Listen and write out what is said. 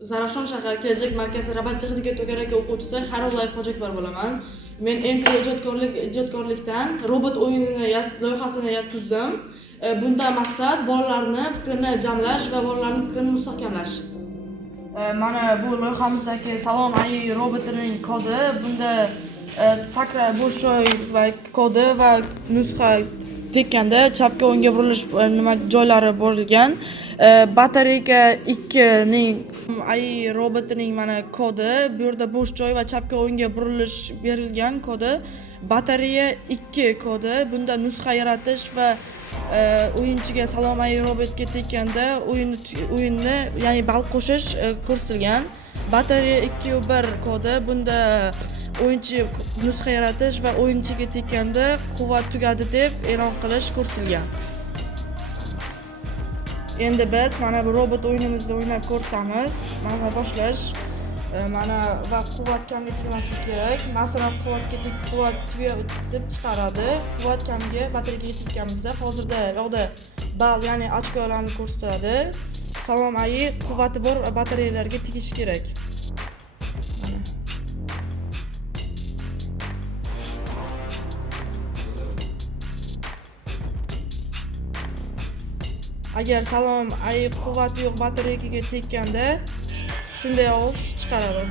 Zarafshon shahar kelajak markazi Rabat texnika to'garagi o'quvchisi Xarollayev Hojiakbar bo'laman. Men Enter ijodkorlikdan robot o'yinini loyihasini tuzdim. Bunda maqsad bolalarni fikrini jamlash va bolalarning fikrini mustahkamlash. Mana bu loyihamizdagi Salom AI robotining kodi. Bunda sakra bo'sh joy va kodi va nusxa tekkanda chapga o'ngga burilish nima joylari bo'lgan. Batareyka 2 ning AI robotining mana kodi, bu yerda bo'sh joy va chapga o'ngga burilish berilgan kodi. Batareya 2 kodi. Bunda nusxa yaratish va o'yinchiga Salom AI robotga tekkanda o'yinni, ya'ni ball qo'shish ko'rsatilgan. Batareya 2.1 kodi. Bunda o'yinchi nusxa yaratish va o'yinchiga tekkanda quvvat tugadi deb e'lon qilish ko'rsatilgan. Endi biz mana bu robot o'yinimizni o'ynab ko'rsamiz. Mana boshlash. Mana va quvvat kamga tegmasligi kerak. Masalan, quvvat deb chiqaradi. Quvvat kamga batareyaga tekkanimizda hozirda yoqda ball, ya'ni ochkolarni ko'rsatadi. Salom AI quvvati bor batareyalarga tegishi kerak. Agar Salom AI quvvati yo'q batareyaga tekkanda shunday ovoz chiqaradi.